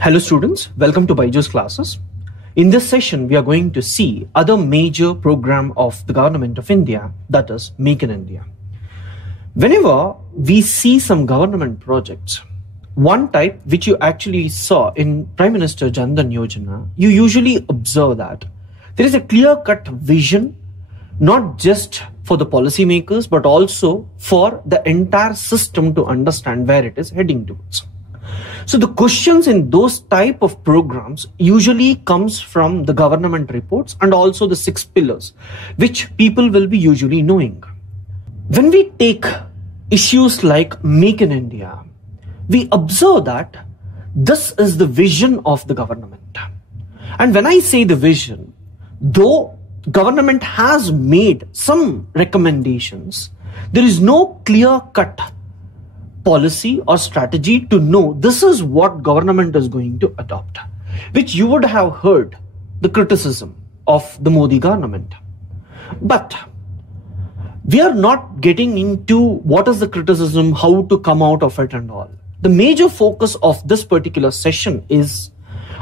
Hello students, welcome to Byju's classes. In this session, we are going to see other major program of the government of India, that is Make in India. Whenever we see some government projects, one type which you actually saw in Prime Minister Jan Dhan Yojana, you usually observe that there is a clear-cut vision, not just for the policymakers, but also for the entire system to understand where it is heading towards. So the questions in those type of programs usually comes from the government reports and also the 6 pillars, which people will be usually knowing. When we take issues like Make in India, we observe that this is the vision of the government. And when I say the vision, though government has made some recommendations, there is no clear-cut policy or strategy to know this is what government is going to adopt, which you would have heard the criticism of the Modi government. But we are not getting into what is the criticism, how to come out of it and all. The major focus of this particular session is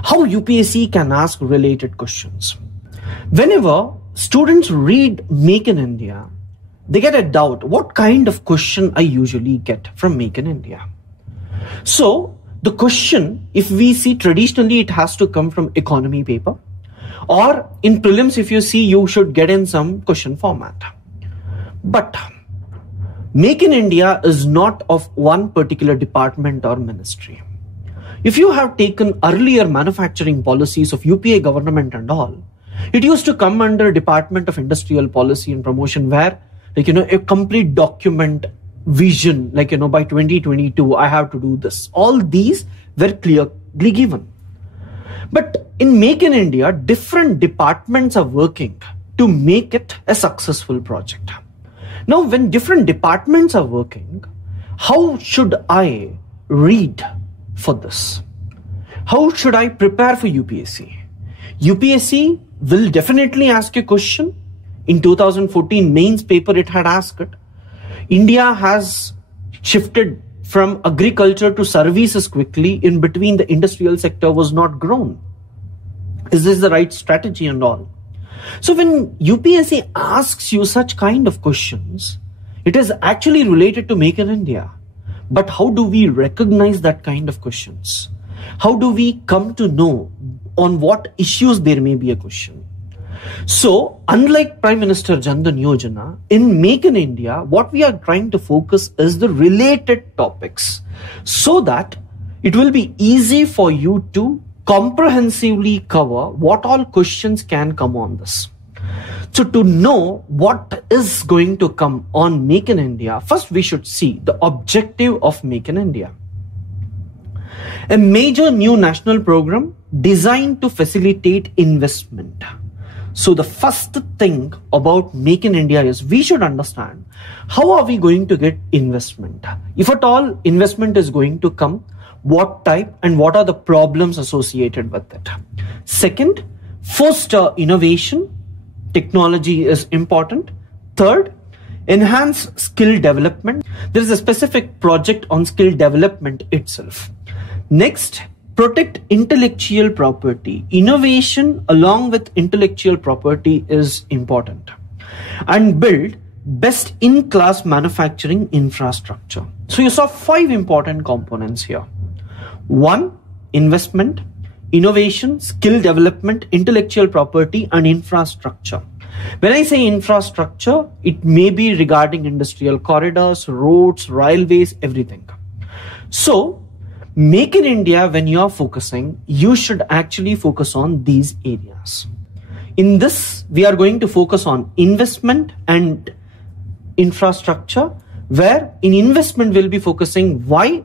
how UPSC can ask related questions. Whenever students read Make in India, they get a doubt, what kind of question I usually get from Make in India? So the question, if we see traditionally, it has to come from economy paper, or in prelims, if you see, you should get in some question format. But Make in India is not of one particular department or ministry. If you have taken earlier manufacturing policies of UPA government and all, it used to come under Department of Industrial Policy and Promotion, where a complete document vision, by 2022, I have to do this. All these were clearly given. But in Make in India, different departments are working to make it a successful project. Now, when different departments are working, how should I read for this? How should I prepare for UPSC? UPSC will definitely ask a question. In 2014 mains paper, it had asked it. India has shifted from agriculture to services quickly. In between, the industrial sector was not grown. Is this the right strategy and all? So when UPSC asks you such kind of questions, it is actually related to Make in India. But how do we recognize that kind of questions? How do we come to know on what issues there may be a question? So, unlike Prime Minister Jan Dhan Yojana, in Make in India, what we are trying to focus is the related topics, so that it will be easy for you to comprehensively cover what all questions can come on this. So to know what is going to come on Make in India, first we should see the objective of Make in India. A major new national program designed to facilitate investment. So the first thing about Make in India is we should understand how are we going to get investment. If at all investment is going to come, what type and what are the problems associated with it. Second, foster innovation. Technology is important. Third, enhance skill development. There is a specific project on skill development itself. Next, protect intellectual property. Innovation along with intellectual property is important. And build best in class manufacturing infrastructure. So you saw 5 important components here. 1, investment, innovation, skill development, intellectual property, and infrastructure. When I say infrastructure, it may be regarding industrial corridors, roads, railways, everything. So Make in India, when you are focusing, you should actually focus on these areas. In this, we are going to focus on investment and infrastructure, where in investment we'll be focusing why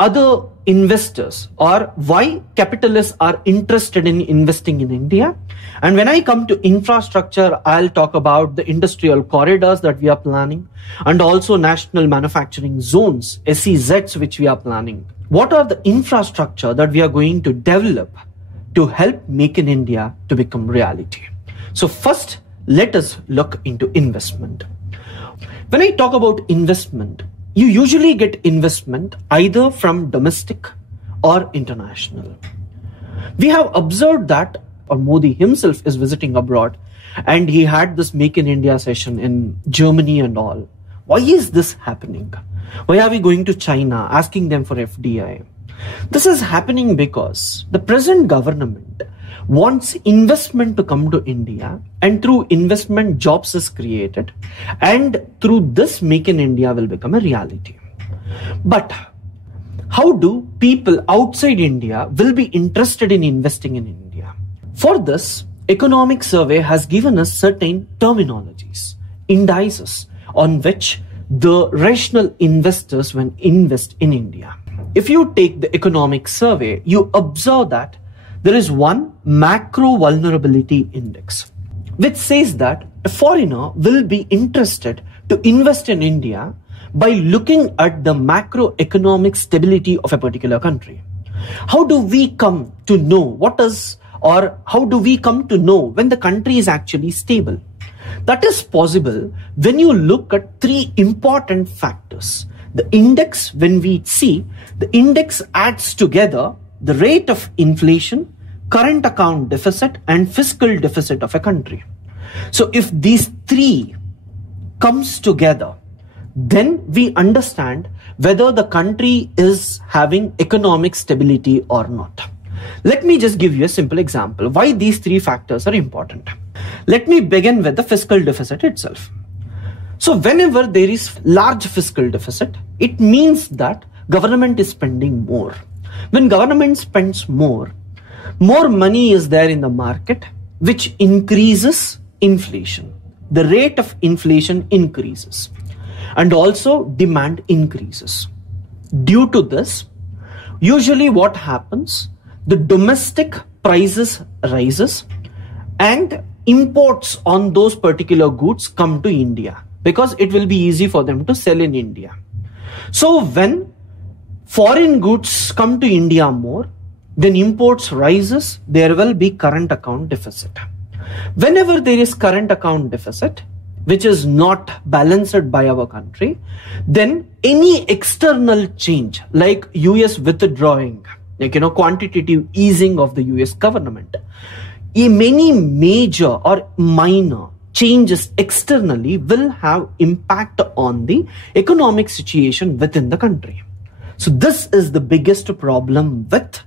other investors or why capitalists are interested in investing in India. And when I come to infrastructure, I'll talk about the industrial corridors that we are planning and also national manufacturing zones, SEZs, which we are planning. What are the infrastructure that we are going to develop to help Make in India to become reality? So first, let us look into investment. When I talk about investment, you usually get investment either from domestic or international. We have observed that Modi himself is visiting abroad and he had this Make in India session in Germany and all. Why is this happening? Why are we going to China asking them for FDI? This is happening because the present government wants investment to come to India, and through investment jobs is created, and through this Make in India will become a reality. But how do people outside India will be interested in investing in India? For this, economic survey has given us certain terminologies, indices on which the rational investors will invest in India. If you take the economic survey, you observe that there is one macro vulnerability index, which says that a foreigner will be interested to invest in India by looking at the macroeconomic stability of a particular country. How do we come to know how do we come to know when the country is actually stable? That is possible when you look at three important factors. The index, when we see, the index adds together the rate of inflation, current account deficit, and fiscal deficit of a country. So if these three comes together, then we understand whether the country is having economic stability or not. Let me just give you a simple example why these three factors are important. Let me begin with the fiscal deficit itself. So whenever there is large fiscal deficit, it means that government is spending more. When government spends more money is there in the market, which increases inflation. The rate of inflation increases, and also demand increases. Due to this, usually what happens, the domestic prices rises and imports on those particular goods come to India because it will be easy for them to sell in India. So when foreign goods come to India more, then imports rises, there will be current account deficit. Whenever there is current account deficit, which is not balanced by our country, then any external change like US withdrawing, quantitative easing of the US government, many major or minor changes externally will have impact on the economic situation within the country. So this is the biggest problem with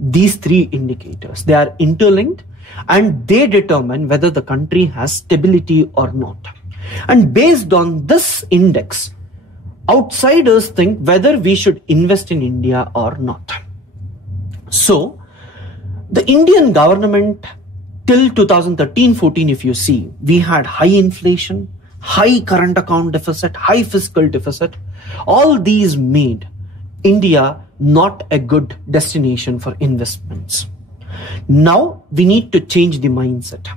these three indicators. They are interlinked and they determine whether the country has stability or not. And based on this index, outsiders think whether we should invest in India or not. So the Indian government till 2013-14, if you see, we had high inflation, high current account deficit, high fiscal deficit. All these made India not a good destination for investments. Now we need to change the mindset.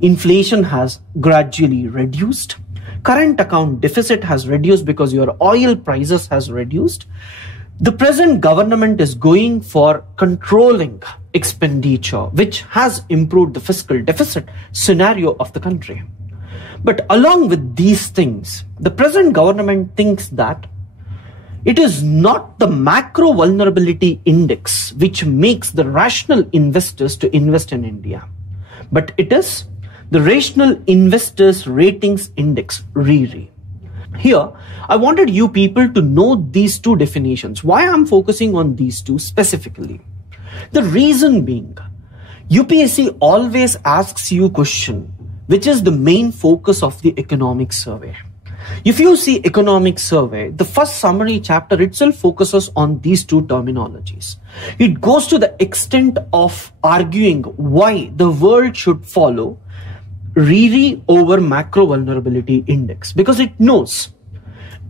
Inflation has gradually reduced. Current account deficit has reduced because your oil prices has reduced. The present government is going for controlling expenditure, which has improved the fiscal deficit scenario of the country. But along with these things, the present government thinks that it is not the macro vulnerability index which makes the rational investors to invest in India, but it is the rational investors ratings index, RIRI. Here, I wanted you people to know these two definitions. Why I'm focusing on these two specifically? The reason being, UPSC always asks you a question, which is the main focus of the economic survey. If you see economic survey, the first summary chapter itself focuses on these two terminologies. It goes to the extent of arguing why the world should follow RIRI over macro vulnerability index, because it knows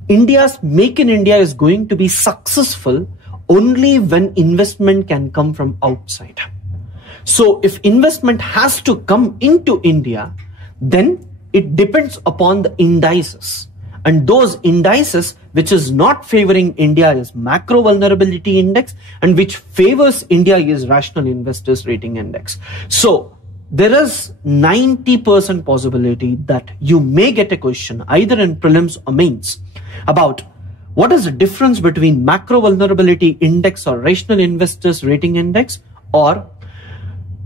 India's Make in India is going to be successful only when investment can come from outside. So if investment has to come into India, then it depends upon the indices. And those indices which is not favoring India is macro vulnerability index, and which favors India is rational investors rating index. So there is 90% possibility that you may get a question either in prelims or mains about What is the difference between macro vulnerability index or rational investors rating index? Or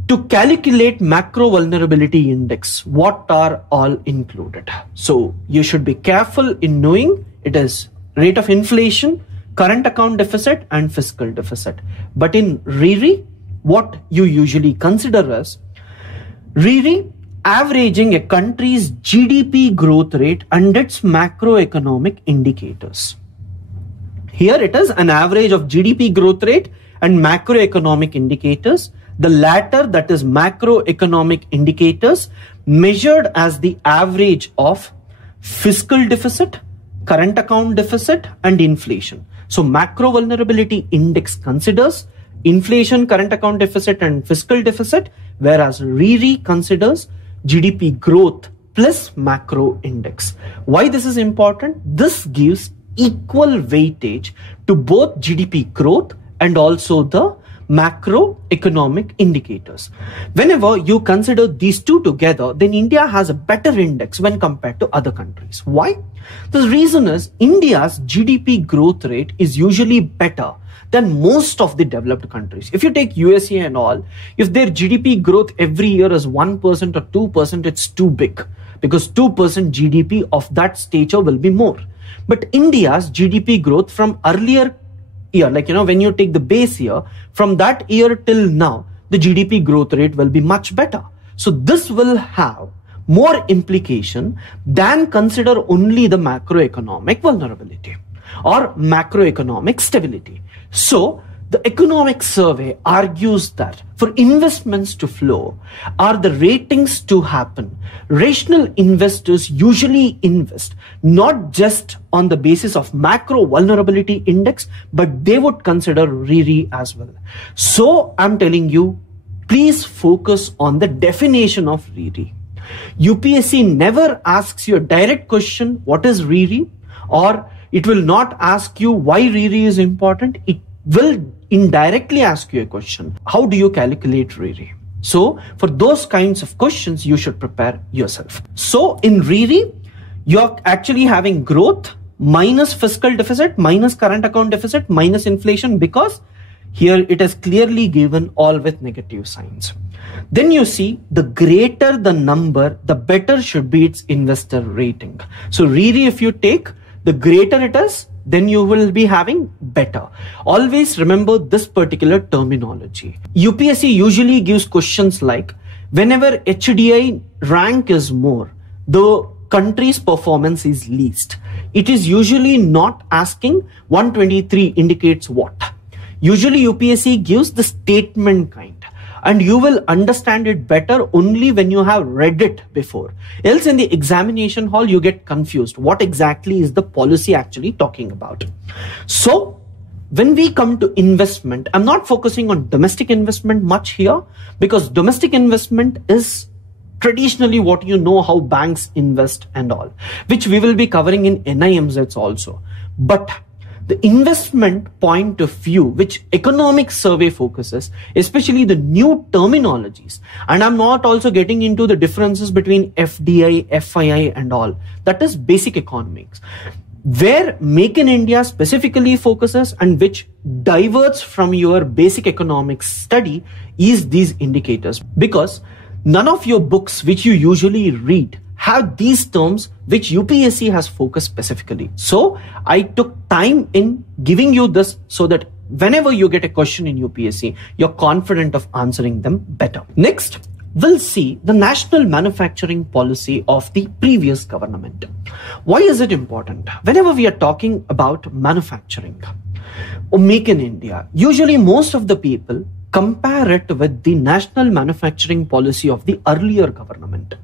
to calculate macro vulnerability index, what are all included? So you should be careful in knowing it is rate of inflation, current account deficit and fiscal deficit. But in RERI, what you usually consider as RERI averaging a country's GDP growth rate and its macroeconomic indicators. Here it is an average of GDP growth rate and macroeconomic indicators. The latter, that is macroeconomic indicators, measured as the average of fiscal deficit, current account deficit and inflation. So macro vulnerability index considers inflation, current account deficit and fiscal deficit, whereas RERI considers GDP growth plus macro index. Why this is important? This gives equal weightage to both GDP growth and also the macroeconomic indicators. Whenever you consider these two together, then India has a better index when compared to other countries. Why? The reason is India's GDP growth rate is usually better than most of the developed countries. If you take USA and all, if their GDP growth every year is 1% or 2%, it's too big, because 2% GDP of that stature will be more. But India's GDP growth from earlier year, like, when you take the base year, from that year till now, the GDP growth rate will be much better. So this will have more implication than consider only the macroeconomic vulnerability or macroeconomic stability. So the economic survey argues that for investments to flow or the ratings to happen, rational investors usually invest not just on the basis of macro vulnerability index, but they would consider RERI as well. So I'm telling you, please focus on the definition of RERI. UPSC never asks you a direct question, what is RERI? Or it will not ask you why RERI is important. It will indirectly ask you a question. How do you calculate RERI? So for those kinds of questions, you should prepare yourself. So in RERI, you're actually having growth minus fiscal deficit, minus current account deficit, minus inflation, because here it is clearly given all with negative signs. Then you see the greater the number, the better should be its investor rating. So RERI, if you take, the greater it is, then you will be having better. Always remember this particular terminology. UPSC usually gives questions like, whenever HDI rank is more, the country's performance is least. It is usually not asking 123 indicates what. Usually UPSC gives the statement kind, and you will understand it better only when you have read it before. Else in the examination hall, you get confused. What exactly is the policy actually talking about? So when we come to investment, I'm not focusing on domestic investment much here, because domestic investment is traditionally what you know how banks invest and all, which we will be covering in NIMZs also. But the investment point of view, which economic survey focuses, especially the new terminologies, and I'm not also getting into the differences between FDI, FII and all, that is basic economics. Where Make in India specifically focuses and which diverts from your basic economics study is these indicators, because none of your books which you usually read have these terms which UPSC has focused specifically. So I took time in giving you this so that whenever you get a question in UPSC, you're confident of answering them better. Next, we'll see the national manufacturing policy of the previous government. Why is it important? Whenever we are talking about manufacturing or Make in India, usually most of the people compare it with the national manufacturing policy of the earlier government.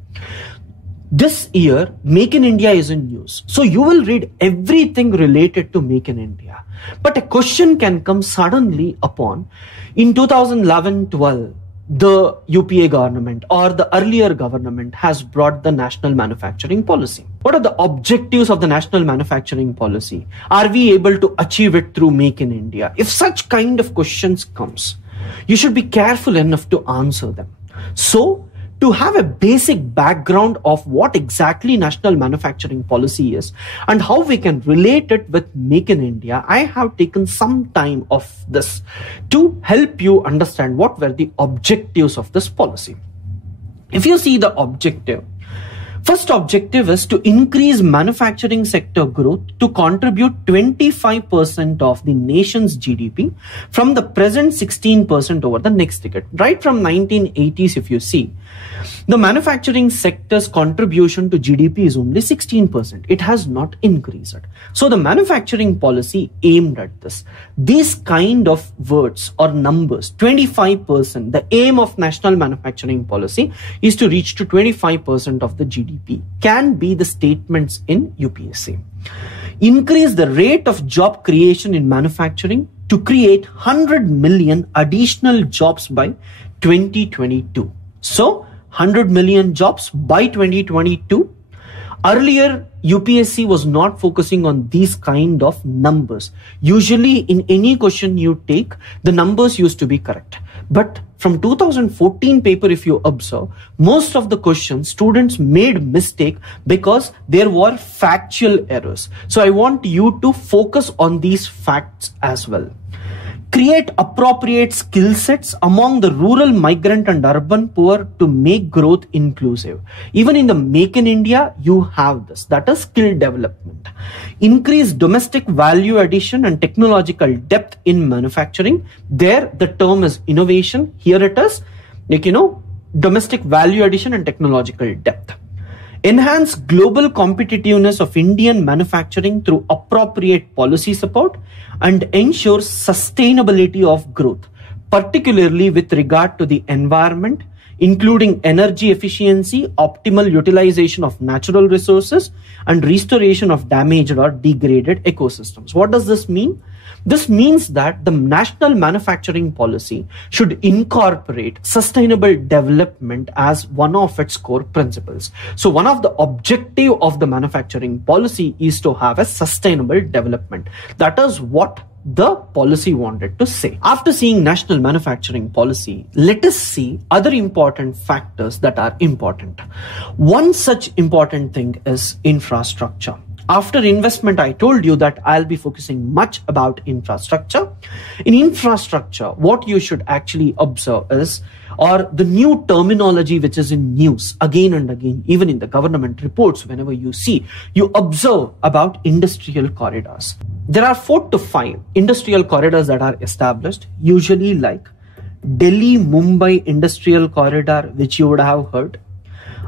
This year, Make in India is in news. So you will read everything related to Make in India. But a question can come suddenly upon, in 2011-12, the UPA government or the earlier government has brought the national manufacturing policy. What are the objectives of the national manufacturing policy? Are we able to achieve it through Make in India? If such kind of questions comes, you should be careful enough to answer them. So to have a basic background of what exactly national manufacturing policy is and how we can relate it with Make in India, I have taken some time of this to help you understand what were the objectives of this policy. If you see the objective, first objective is to increase manufacturing sector growth to contribute 25% of the nation's GDP from the present 16% over the next decade. Right from 1980s, if you see, the manufacturing sector's contribution to GDP is only 16%. It has not increased. So the manufacturing policy aimed at this. These kind of words or numbers, 25%, the aim of national manufacturing policy is to reach to 25% of the GDP, can be the statements in UPSC. Increase the rate of job creation in manufacturing to create 100 million additional jobs by 2022. So 100 million jobs by 2022. Earlier, UPSC was not focusing on these kind of numbers. Usually in any question you take, the numbers used to be correct. But from 2014 paper, if you observe, most of the questions students made mistake because there were factual errors. So I want you to focus on these facts as well. Create appropriate skill sets among the rural, migrant and urban poor to make growth inclusive. Even in the Make in India, you have this, that is skill development. Increase domestic value addition and technological depth in manufacturing. There the term is innovation. Here it is domestic value addition and technological depth. Enhance global competitiveness of Indian manufacturing through appropriate policy support and ensure sustainability of growth, particularly with regard to the environment, including energy efficiency, optimal utilization of natural resources, and restoration of damaged or degraded ecosystems. What does this mean? This means that the national manufacturing policy should incorporate sustainable development as one of its core principles. So one of the objective of the manufacturing policy is to have a sustainable development. That is what the policy wanted to say. After seeing national manufacturing policy, let us see other important factors that are important. One such important thing is infrastructure. After investment, I told you that I'll be focusing much about infrastructure. In infrastructure, what you should actually observe is, or the new terminology which is in news again and again, even in the government reports, whenever you see, you observe about industrial corridors. There are 4 to 5 industrial corridors that are established, usually like Delhi-Mumbai Industrial Corridor, which you would have heard,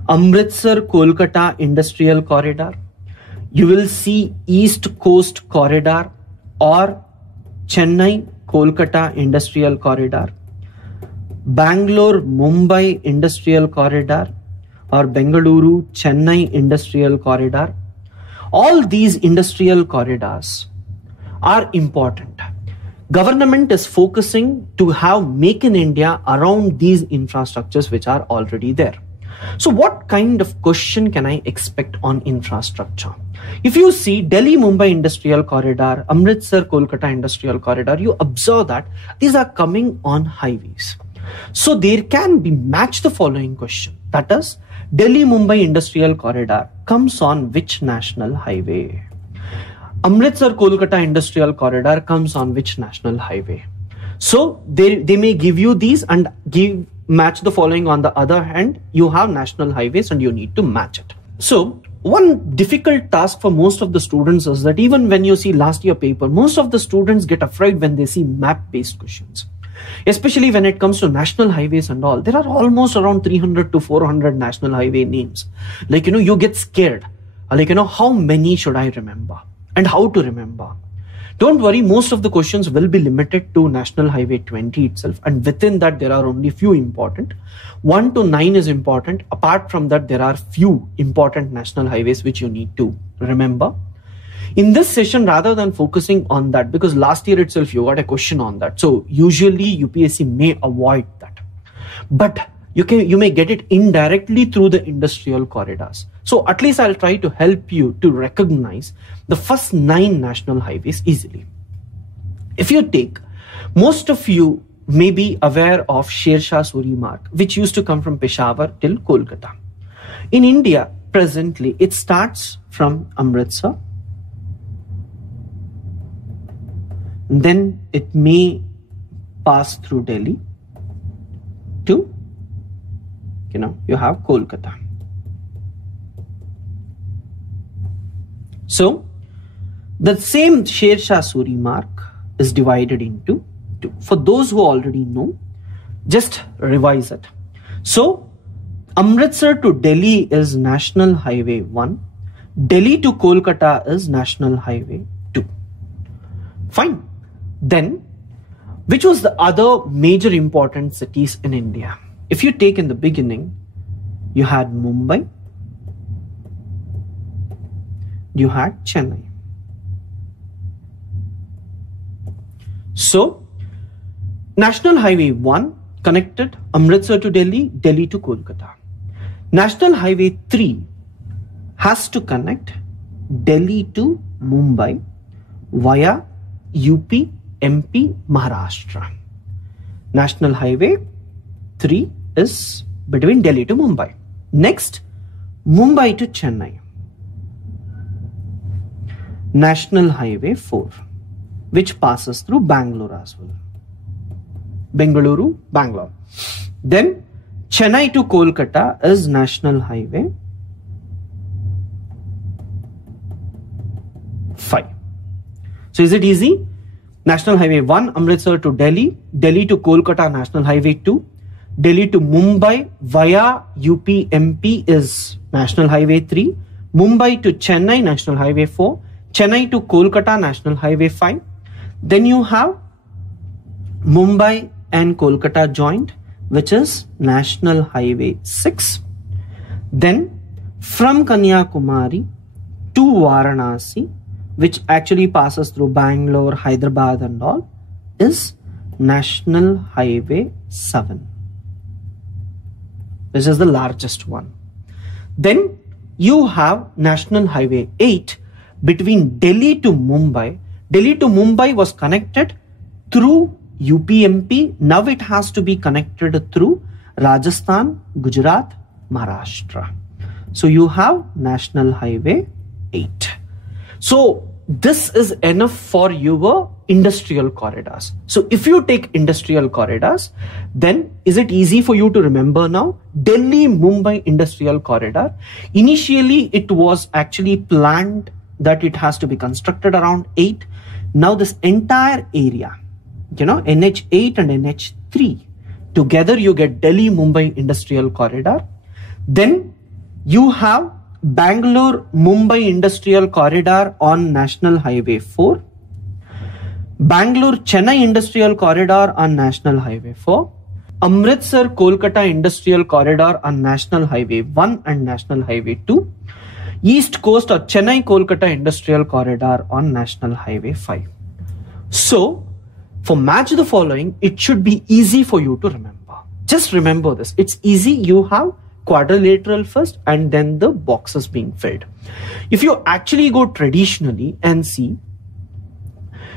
Amritsar-Kolkata Industrial Corridor, you will see East Coast Corridor or Chennai-Kolkata Industrial Corridor, Bangalore-Mumbai Industrial Corridor or Bengaluru-Chennai Industrial Corridor. All these industrial corridors are important. Government is focusing to have Make in India around these infrastructures which are already there. So what kind of question can I expect on infrastructure? If you see Delhi-Mumbai Industrial Corridor, Amritsar-Kolkata Industrial Corridor, you observe that these are coming on highways. So there can be match the following question. That is, Delhi-Mumbai Industrial Corridor comes on which national highway? Amritsar-Kolkata Industrial Corridor comes on which national highway? So they may give you these and match the following. On the other hand, you have national highways and you need to match it. So one difficult task for most of the students is that even when you see last year paper, most of the students get afraid when they see map-based questions. Especially when it comes to national highways and all, there are almost around 300 to 400 national highway names. You get scared. How many should I remember and how to remember? Don't worry, most of the questions will be limited to National Highway 20 itself, and within that there are only few important. 1 to 9 is important. Apart from that, there are few important national highways which you need to remember. In this session, rather than focusing on that, because last year itself you got a question on that, so usually UPSC may avoid that. But you may get it indirectly through the industrial corridors. So at least I'll try to help you to recognize the first 9 national highways easily. If you take, most of you may be aware of Sher Shah Suri Marg, which used to come from Peshawar till Kolkata. In India, presently, it starts from Amritsar. Then it may pass through Delhi to, you have Kolkata. So, the same Sher Shah Suri Marg is divided into two. For those who already know, just revise it. So, Amritsar to Delhi is National Highway 1. Delhi to Kolkata is National Highway 2. Fine. Then, which was the other major important cities in India? If you take in the beginning, you had Mumbai, you had Chennai. So, National Highway 1 connected Amritsar to Delhi, Delhi to Kolkata. National Highway 3 has to connect Delhi to Mumbai via UP, MP, Maharashtra. National Highway 3 is between Delhi to Mumbai. Next, Mumbai to Chennai. National Highway 4, which passes through Bangalore as well. Bengaluru, Bangalore. Then Chennai to Kolkata is National Highway 5. So is it easy? National Highway 1, Amritsar to Delhi, Delhi to Kolkata, National Highway 2, Delhi to Mumbai via UP, MP is National Highway 3, Mumbai to Chennai, National Highway 4, Chennai to Kolkata, National Highway 5. Then you have Mumbai and Kolkata joint, which is National Highway 6. Then from Kanyakumari to Varanasi, which actually passes through Bangalore, Hyderabad and all, is National Highway 7. This is the largest one. Then you have National Highway 8 between Delhi to Mumbai. Delhi to Mumbai was connected through UPMP. Now it has to be connected through Rajasthan, Gujarat, Maharashtra. So you have National Highway 8. So this is enough for your industrial corridors. So if you take industrial corridors, then is it easy for you to remember now? Delhi-Mumbai industrial corridor. Initially, it was actually planned that it has to be constructed around 8. Now this entire area, NH8 and NH3, together you get Delhi-Mumbai industrial corridor. Then you have Bangalore-Mumbai industrial corridor on National Highway 4. Bangalore-Chennai industrial corridor on National Highway 4. Amritsar-Kolkata industrial corridor on National Highway 1 and National Highway 2. East Coast or Chennai-Kolkata industrial corridor on National Highway 5. So, for match the following, it should be easy for you to remember. Just remember this. It's easy. You have quadrilateral first and then the boxes being filled. If you actually go traditionally and see,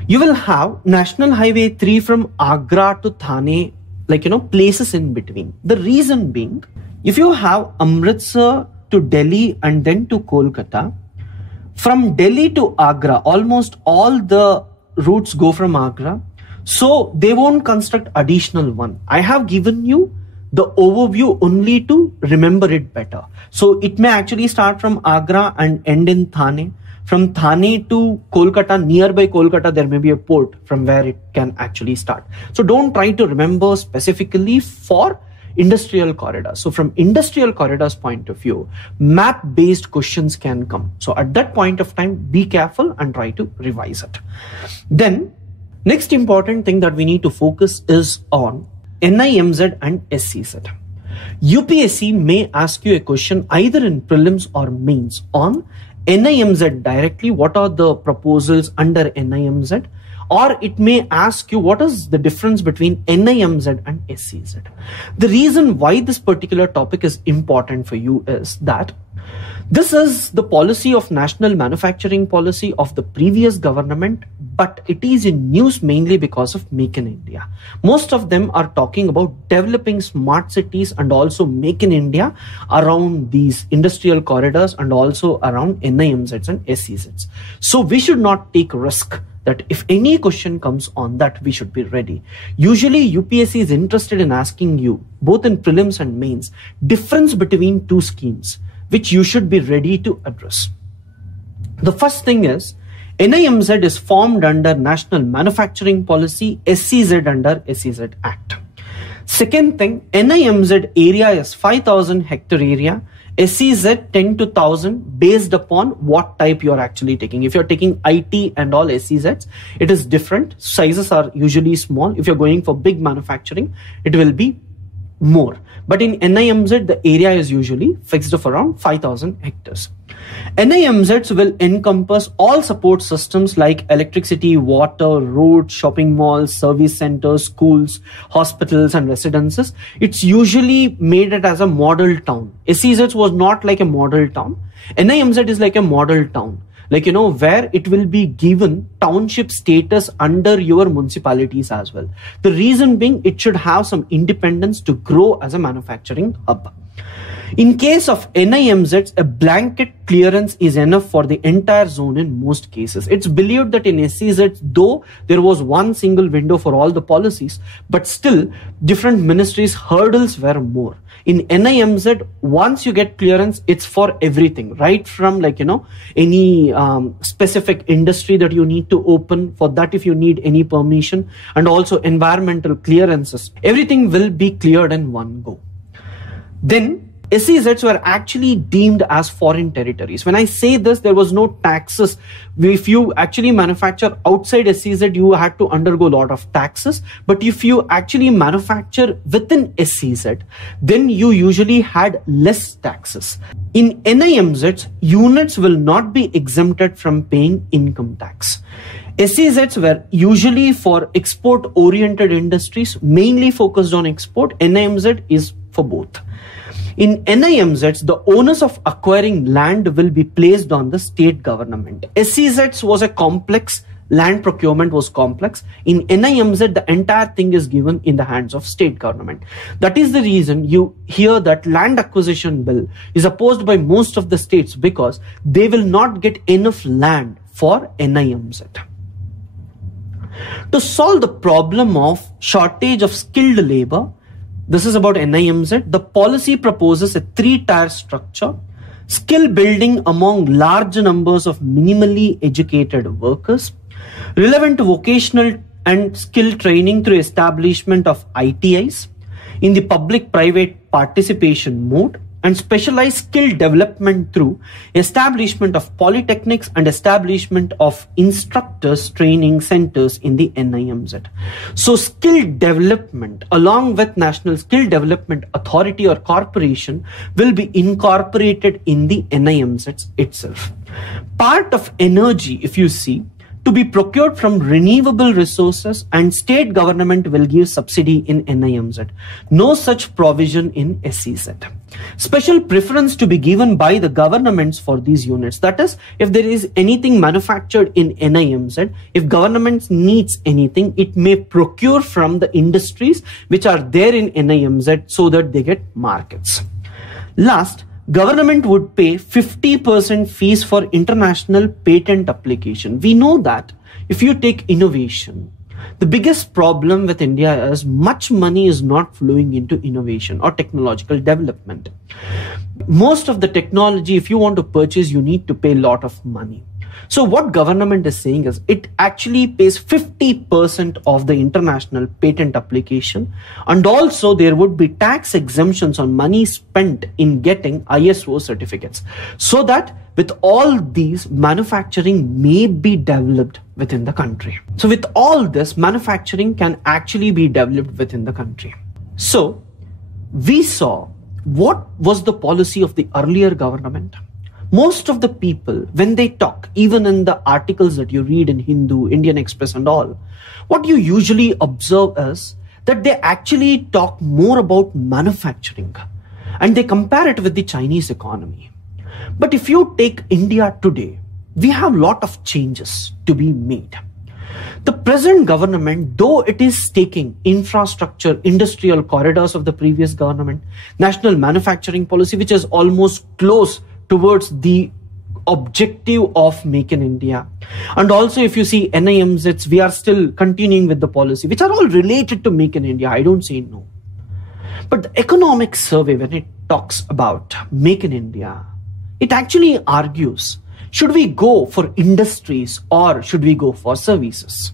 you will have National Highway 3 from Agra to Thane, places in between. The reason being, if you have Amritsar to Delhi and then to Kolkata, from Delhi to Agra, almost all the routes go from Agra. So they won't construct additional one. I have given you the overview only to remember it better. So it may actually start from Agra and end in Thane. From Thane to Kolkata, nearby Kolkata, there may be a port from where it can actually start. So don't try to remember specifically for industrial corridors. So from industrial corridors point of view, map-based questions can come. So at that point of time, be careful and try to revise it. Then, next important thing that we need to focus is on NIMZ and SCZ. UPSC may ask you a question either in prelims or mains on NIMZ directly, what are the proposals under NIMZ, or it may ask you what is the difference between NIMZ and SCZ. The reason why this particular topic is important for you is that this is the policy of national manufacturing policy of the previous government but it is in news mainly because of Make in India. Most of them are talking about developing smart cities and also Make in India around these industrial corridors and also around NIMZs and SEZs. So we should not take risk that if any question comes on that, we should be ready. Usually UPSC is interested in asking you, both in prelims and mains, difference between two schemes, which you should be ready to address. The first thing is, NIMZ is formed under National Manufacturing Policy, SEZ under SEZ Act. Second thing, NIMZ area is 5,000 hectare area, SEZ 10 to 1,000 based upon what type you are actually taking. If you're taking IT and all SEZs, it is different. Sizes are usually small. If you're going for big manufacturing, it will be more. But in NIMZ, the area is usually fixed of around 5,000 hectares. NIMZs will encompass all support systems like electricity, water, roads, shopping malls, service centers, schools, hospitals, and residences. It's usually made it as a model town. SEZs was not like a model town. NIMZ is like a model town. Like, where it will be given township status under your municipalities as well. The reason being, it should have some independence to grow as a manufacturing hub. In case of NIMZs, a blanket clearance is enough for the entire zone in most cases. It's believed that in SEZs, though there was one single window for all the policies, but still different ministries' hurdles were more. In NIMZ, once you get clearance, it's for everything, right from any specific industry that you need to open. For that, if you need any permission, and also environmental clearances, everything will be cleared in one go. Then SEZs were actually deemed as foreign territories. When I say this, there was no taxes. If you actually manufacture outside SEZ, you had to undergo a lot of taxes. But if you actually manufacture within SEZ, then you usually had less taxes. In NIMZs, units will not be exempted from paying income tax. SEZs were usually for export-oriented industries, mainly focused on export. NIMZ is for both. In NIMZs, the onus of acquiring land will be placed on the state government. SEZs was a complex, land procurement was complex. In NIMZ, the entire thing is given in the hands of state government. That is the reason you hear that land acquisition bill is opposed by most of the states, because they will not get enough land for NIMZ. To solve the problem of shortage of skilled labor, this is about NIMZ. The policy proposes a three-tier structure: skill building among large numbers of minimally educated workers, relevant vocational and skill training through establishment of ITIs in the public-private participation mode, and specialized skill development through establishment of polytechnics and establishment of instructors training centers in the NIMZ. So skill development along with National Skill Development Authority or Corporation will be incorporated in the NIMZ itself. Part of energy, if you see, to be procured from renewable resources, and state government will give subsidy in NIMZ. No such provision in SEZ. Special preference to be given by the governments for these units. That is, if there is anything manufactured in NIMZ, if government needs anything, it may procure from the industries which are there in NIMZ so that they get markets. Last, government would pay 50% fees for international patent application. We know that if you take innovation, the biggest problem with India is much money is not flowing into innovation or technological development. Most of the technology, if you want to purchase, you need to pay a lot of money. So what government is saying is it actually pays 50% of the international patent application, and also there would be tax exemptions on money spent in getting ISO certificates, so that with all these, manufacturing may be developed within the country. So with all this, manufacturing can actually be developed within the country. So we saw what was the policy of the earlier government. Most of the people, when they talk, even in the articles that you read in Hindu, Indian Express and all, what you usually observe is that they actually talk more about manufacturing, and they compare it with the Chinese economy. But if you take India today, we have a lot of changes to be made. The present government, though it is taking infrastructure, industrial corridors of the previous government, national manufacturing policy, which is almost close towards the objective of Make in India. And also if you see NIMZs, we are still continuing with the policy, which are all related to Make in India. I don't say no. But the economic survey, when it talks about Make in India, it actually argues, should we go for industries or should we go for services?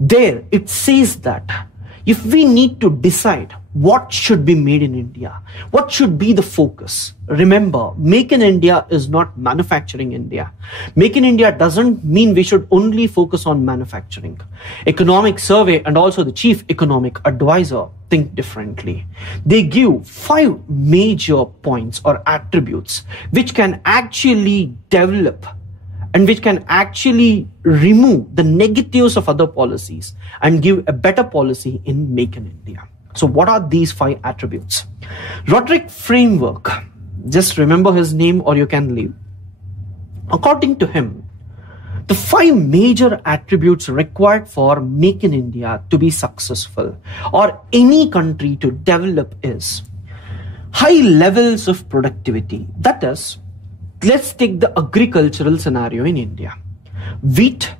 There it says that if we need to decide what should be made in India, what should be the focus? Remember, Make in India is not manufacturing India. Make in India doesn't mean we should only focus on manufacturing. Economic survey and also the chief economic advisor think differently. They give 5 major points or attributes which can actually develop and which can actually remove the negatives of other policies and give a better policy in Make in India. So what are these 5 attributes? Roderick Framework, just remember his name or you can leave. According to him, the 5 major attributes required for Make in India to be successful or any country to develop is high levels of productivity. That is, let's take the agricultural scenario in India. Wheat,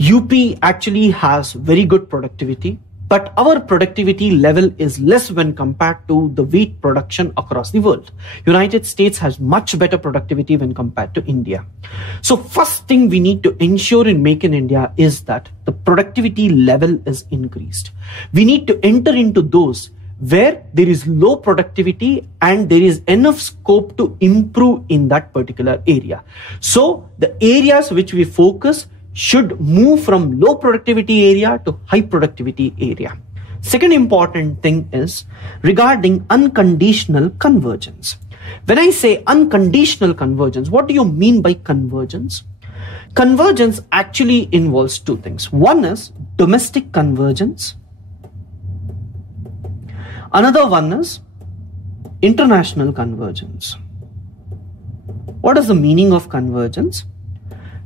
UP actually has very good productivity, but our productivity level is less when compared to the wheat production across the world. United States has much better productivity when compared to India. So first thing we need to ensure in Make in India is that the productivity level is increased. We need to enter into those where there is low productivity and there is enough scope to improve in that particular area. So the areas which we focus should move from low productivity area to high productivity area. Second important thing is regarding unconditional convergence. When I say unconditional convergence, what do you mean by convergence? Convergence actually involves 2 things. One is domestic convergence. Another one is international convergence. What is the meaning of convergence?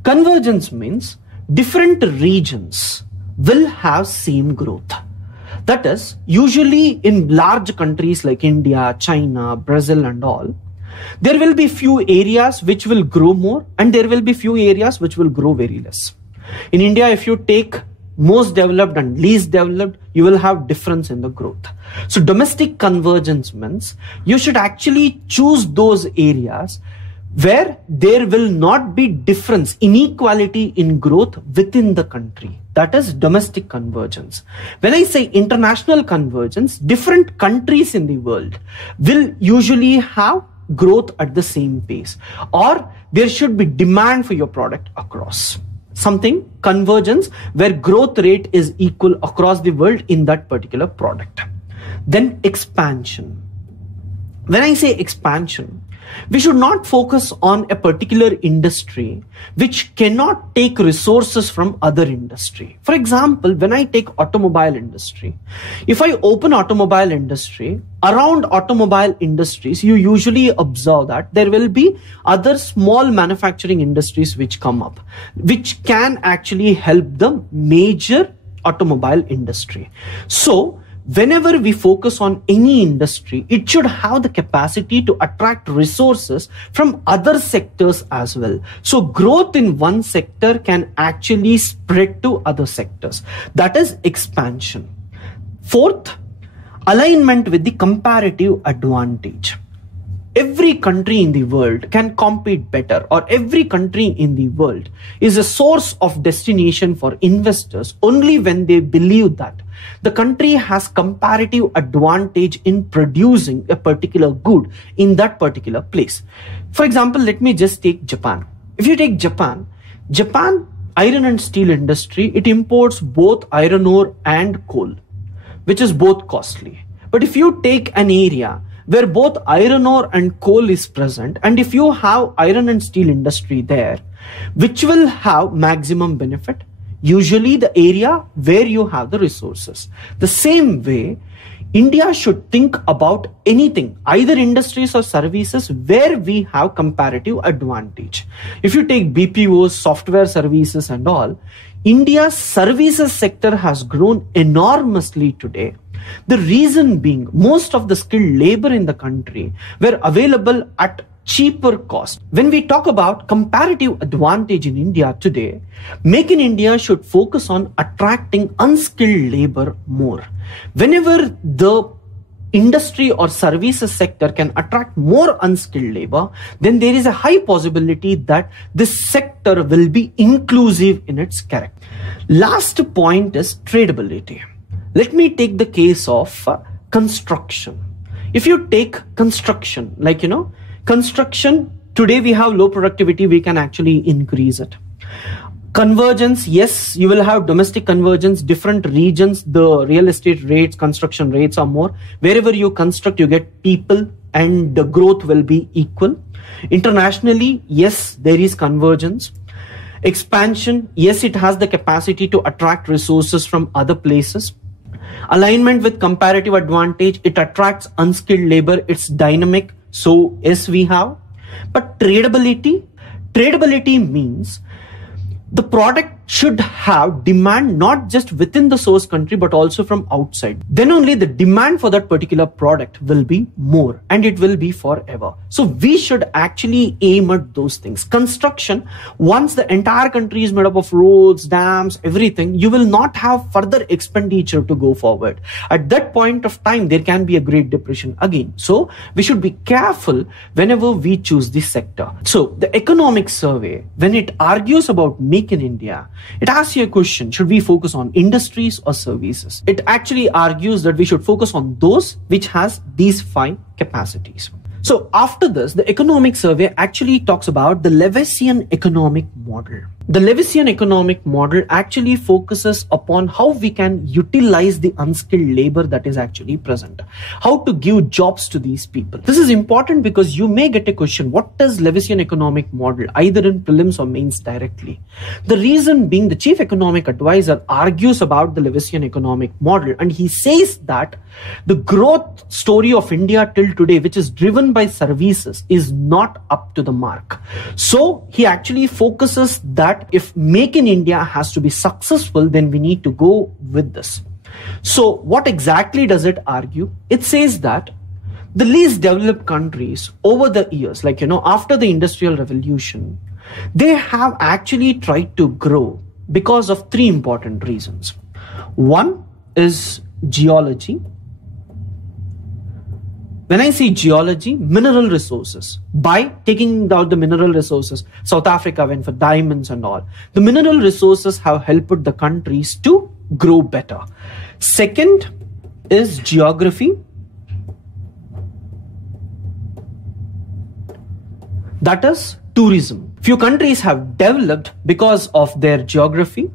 Convergence means different regions will have same growth. That is, usually in large countries like India, China, Brazil and all, there will be few areas which will grow more and there will be few areas which will grow very less. In India, if you take most developed and least developed, you will have difference in the growth. So domestic convergence means you should actually choose those areas where there will not be difference, inequality in growth within the country. That is domestic convergence. When I say international convergence, different countries in the world will usually have growth at the same pace, or there should be demand for your product across. Something convergence where growth rate is equal across the world in that particular product. Then expansion. When I say expansion, we should not focus on a particular industry which cannot take resources from other industry. For example, when I take automobile industry, if I open automobile industry, around automobile industries, you usually observe that there will be other small manufacturing industries which come up, which can actually help the major automobile industry. So whenever we focus on any industry, it should have the capacity to attract resources from other sectors as well. So growth in one sector can actually spread to other sectors. That is expansion. Fourth, alignment with the comparative advantage. Every country in the world can compete better, or every country in the world is a source of destination for investors only when they believe that the country has comparative advantage in producing a particular good in that particular place. For example, let me just take Japan. If you take Japan, iron and steel industry, it imports both iron ore and coal, which is both costly. But if you take an area where both iron ore and coal is present, and if you have iron and steel industry there, which will have maximum benefit? Usually the area where you have the resources. The same way, India should think about anything, either industries or services where we have comparative advantage. If you take BPOs, software services and all, India's services sector has grown enormously today. The reason being, most of the skilled labor in the country were available at cheaper cost. When we talk about comparative advantage in India today, Make in India should focus on attracting unskilled labor more. Whenever the industry or services sector can attract more unskilled labor, then there is a high possibility that this sector will be inclusive in its character. Last point is tradability. Let me take the case of construction. If you take construction, construction, today we have low productivity, we can actually increase it. Convergence, yes, you will have domestic convergence, different regions, the real estate rates, construction rates are more. Wherever you construct, you get people and the growth will be equal. Internationally, yes, there is convergence. Expansion, yes, it has the capacity to attract resources from other places. Alignment with comparative advantage, it attracts unskilled labor, it's dynamic, so yes, we have. But tradability means the product should have demand not just within the source country but also from outside. Then only the demand for that particular product will be more and it will be forever. So we should actually aim at those things. Construction, once the entire country is made up of roads, dams, everything, you will not have further expenditure to go forward. At that point of time, there can be a Great Depression again. So we should be careful whenever we choose this sector. So the economic survey, when it argues about Make in India, it asks you a question, should we focus on industries or services? It actually argues that we should focus on those which has these 5 capacities. So after this, the economic survey actually talks about the Lewisian economic model. The Lewisian economic model actually focuses upon how we can utilize the unskilled labor that is actually present, how to give jobs to these people. This is important because you may get a question, what is Lewisian economic model, either in prelims or mains directly? The reason being, the chief economic advisor argues about the Lewisian economic model and he says that the growth story of India till today, which is driven by services, is not up to the mark. So he actually focuses that if Make in India has to be successful, then we need to go with this. So what exactly does it argue? It says that the least developed countries over the years, after the Industrial Revolution, they have actually tried to grow because of 3 important reasons. One is geology. When I say geology, mineral resources. By taking out the mineral resources, South Africa went for diamonds and all. The mineral resources have helped the countries to grow better. Second is geography. That is tourism. Few countries have developed because of their geography.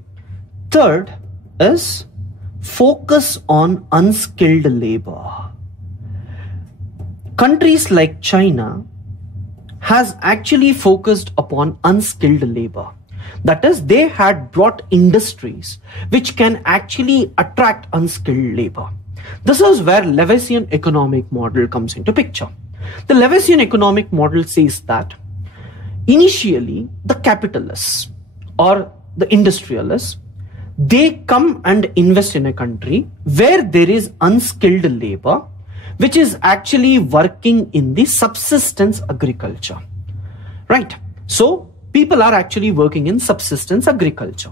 Third is focus on unskilled labor. Countries like China has actually focused upon unskilled labor. That is, they had brought industries which can actually attract unskilled labor. This is where Lewisian economic model comes into picture. The Lewisian economic model says that initially the capitalists or the industrialists, they come and invest in a country where there is unskilled labor, which is actually working in the subsistence agriculture, right? So people are actually working in subsistence agriculture.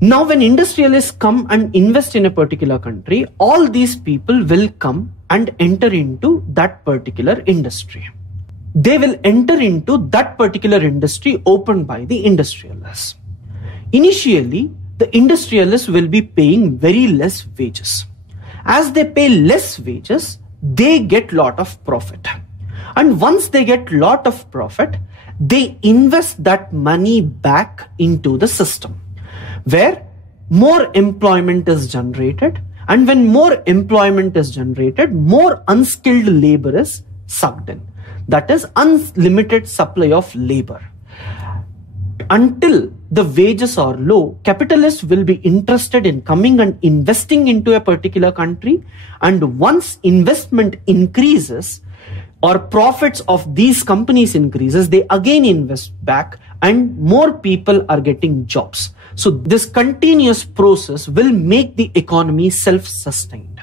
Now, when industrialists come and invest in a particular country, all these people will come and enter into that particular industry. They will enter into that particular industry opened by the industrialists. Initially, the industrialists will be paying very less wages. As they pay less wages, they get lot of profit. And once they get lot of profit, they invest that money back into the system, where more employment is generated. And when more employment is generated, more unskilled labor is sucked in. That is unlimited supply of labor. Until the wages are low, capitalists will be interested in coming and investing into a particular country. And once investment increases or profits of these companies increases, they again invest back and more people are getting jobs. So this continuous process will make the economy self-sustained.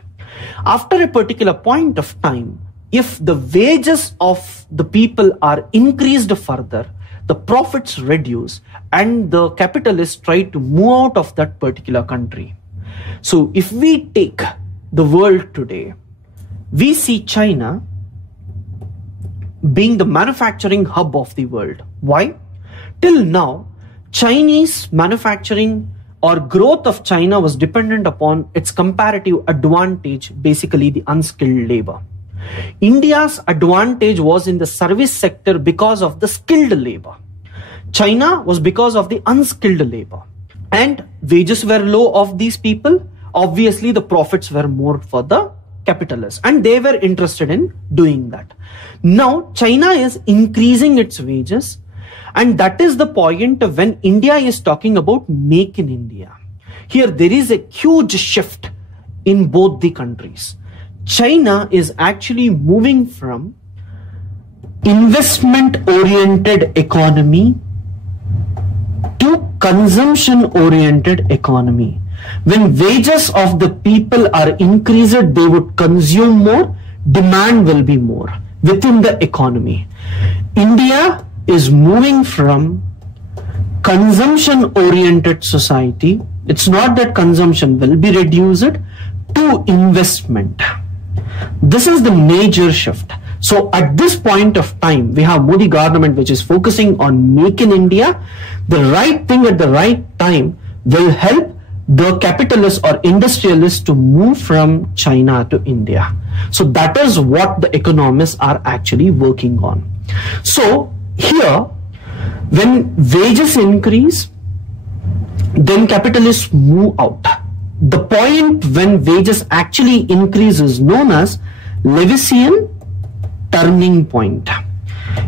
After a particular point of time, if the wages of the people are increased further, the profits reduce and the capitalists try to move out of that particular country. So if we take the world today, we see China being the manufacturing hub of the world. Why? Till now, Chinese manufacturing or growth of China was dependent upon its comparative advantage, basically the unskilled labor. India's advantage was in the service sector because of the skilled labor. China was because of the unskilled labor. And wages were low of these people. Obviously, the profits were more for the capitalists and they were interested in doing that. Now, China is increasing its wages, and that is the point when India is talking about Make in India. Here, there is a huge shift in both the countries. China is actually moving from investment-oriented economy to consumption-oriented economy. When wages of the people are increased, they would consume more, demand will be more within the economy. India is moving from consumption-oriented society. It's not that consumption will be reduced, to investment. This is the major shift. So at this point of time, we have Modi government which is focusing on Make in India. The right thing at the right time will help the capitalists or industrialists to move from China to India. So that is what the economists are actually working on. So here, when wages increase, then capitalists move out. The point when wages actually increase is known as Lewisian turning point.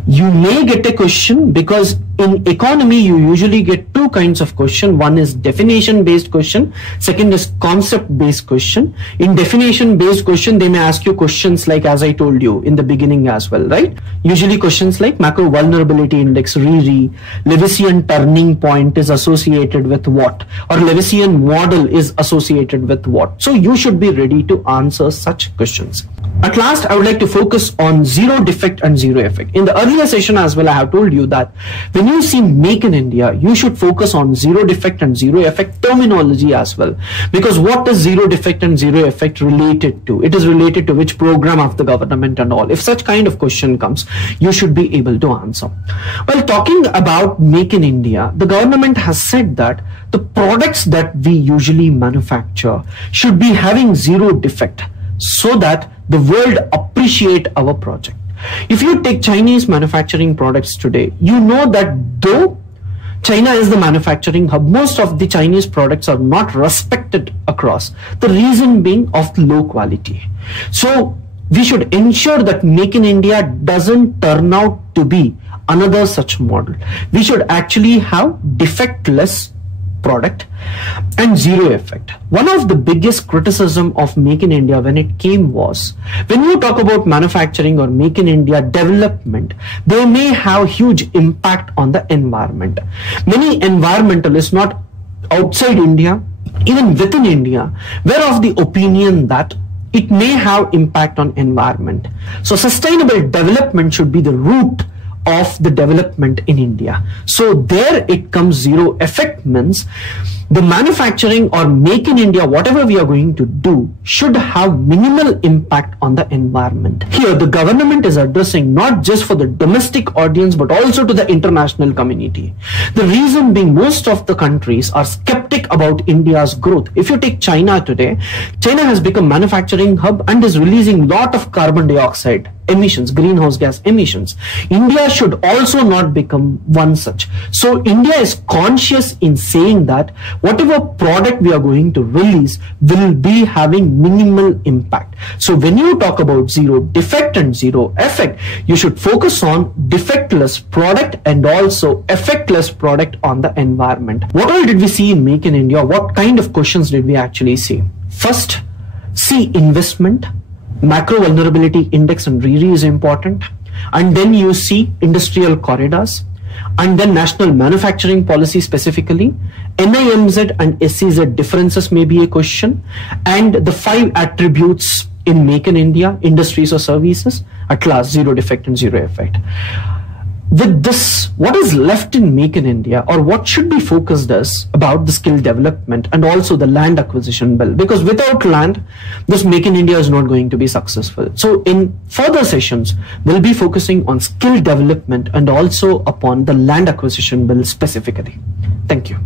You may get a question because in economy you usually get two kinds of question. One is definition based question, second is concept based question. In definition based question, they may ask you questions like, as I told you in the beginning as well, right? Usually questions like macro vulnerability index, RIRI, Lewisian turning point is associated with what, or Lewisian model is associated with what. So you should be ready to answer such questions. At last, I would like to focus on zero defect and zero effect. In the earlier session as well, I have told you that when you see Make in India, you should focus on zero defect and zero effect terminology as well. Because what is zero defect and zero effect related to? It is related to which program of the government and all. If such kind of question comes, you should be able to answer. While talking about Make in India, the government has said that the products that we usually manufacture should be having zero defect so that the world appreciate our project. If you take Chinese manufacturing products today, you know that though China is the manufacturing hub, most of the Chinese products are not respected across. The reason being of low quality. So we should ensure that Make in India doesn't turn out to be another such model. We should actually have defectless product and zero effect. One of the biggest criticism of Make in India when it came was, when you talk about manufacturing or Make in India development, they may have huge impact on the environment. Many environmentalists, not outside India, even within India, were of the opinion that it may have impact on environment. So sustainable development should be the root of the development in India. So there it comes zero effect means the manufacturing or Make in India, whatever we are going to do, should have minimal impact on the environment. Here the government is addressing not just for the domestic audience but also to the international community. The reason being, most of the countries are skeptic about India's growth. If you take China today, China has become manufacturing hub and is releasing lot of carbon dioxide emissions, greenhouse gas emissions. India should also not become one such. So India is conscious in saying that whatever product we are going to release will be having minimal impact. So when you talk about zero defect and zero effect, you should focus on defectless product and also effectless product on the environment. What all did we see in Make in India? What kind of questions did we actually see? First, see investment. Macro vulnerability index and RIRI is important, and then you see industrial corridors, and then national manufacturing policy specifically, NIMZ and SEZ differences may be a question, and the 5 attributes in Make in India, industries or services, at last, zero defect and zero effect. With this, what is left in Make in India, or what should be focused as about the skill development and also the land acquisition bill? Because without land, this Make in India is not going to be successful. So in further sessions, we'll be focusing on skill development and also upon the land acquisition bill specifically. Thank you.